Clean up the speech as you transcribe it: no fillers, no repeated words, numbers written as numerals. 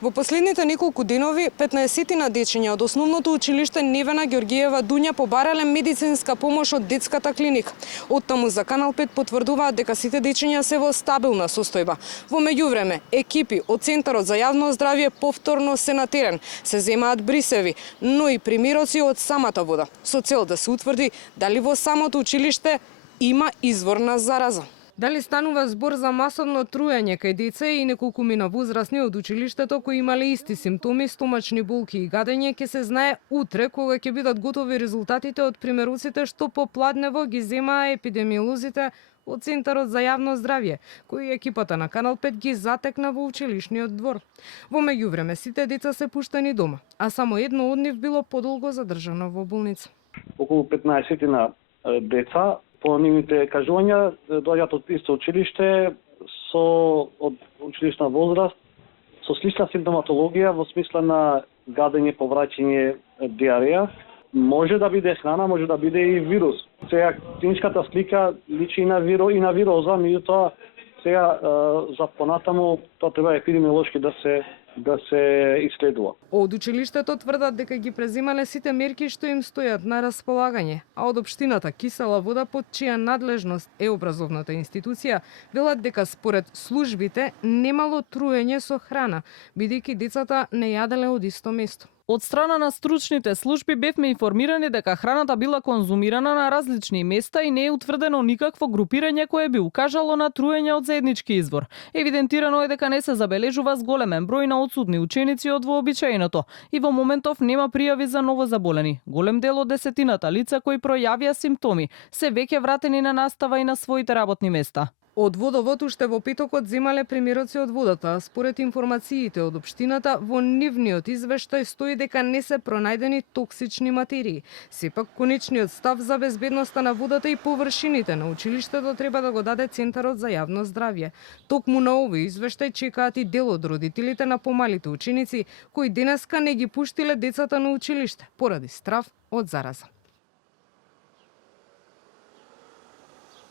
Во последните неколку денови, 15 дечиња од основното училиште Невена Ѓоргиева Дуња побарале медицинска помош од детската клиника. Оттаму за Канал 5 потврдуваат дека сите дечиња се во стабилна состојба. Во меѓувреме, екипи од Центарот за јавно здравје повторно се на терен, се земаат брисеви, но и примероци од самата вода, со цел да се утврди дали во самото училиште има извор на зараза. Дали станува збор за масовно труење кај деца и неколкумина возрастни од училиштето кои имале исти симптоми, стомачни болки и гадење, ќе се знае утре кога ќе бидат готови резултатите од примеруците што попладнево ги земаа епидемиолозите од Центарот за јавно здравје, кои екипата на Канал 5 ги затекна во училишниот двор. Во меѓувреме сите деца се пуштени дома, а само едно од нив било подолго задржано во болница. Околу 15 деца по нивните кажувања доаѓаат од исто училиште од училишна возраст со слична симптоматологија во смисла на гадење, повраќање, диареја. Може да биде храна, може да биде и вирус. Сега клиничката слика личи и на вироза, меѓутоа сега за понатаму тоа треба епидемиолошки да се исследува. Од училиштето тврдат дека ги преземале сите мерки што им стојат на располагање, а од општината Кисела вода, под чија надлежност е образовната институција, велат дека според службите немало труење со храна, бидејќи децата не јаделе од исто место. Од страна на стручните служби бевме информирани дека храната била конзумирана на различни места и не е утврдено никакво групирање кое би укажало на труење од заеднички извор. Евидентирано е дека не се забележува зголемен број на отсутни ученици од вообичаеното и во моментов нема пријави за новозаболени. Голем дел од десетината лица кои пројавија симптоми се веќе вратени на настава и на своите работни места. Од водовод уште во петокот земале примероци од водата, а според информациите од општината, во нивниот извештај стои дека не се пронајдени токсични материи. Сепак, конечниот став за безбедноста на водата и површините на училиштето треба да го даде Центарот за јавно здравје. Токму на овој извештај чекаат и дел од родителите на помалите ученици, кои денеска не ги пуштиле децата на училиште, поради страв од зараза.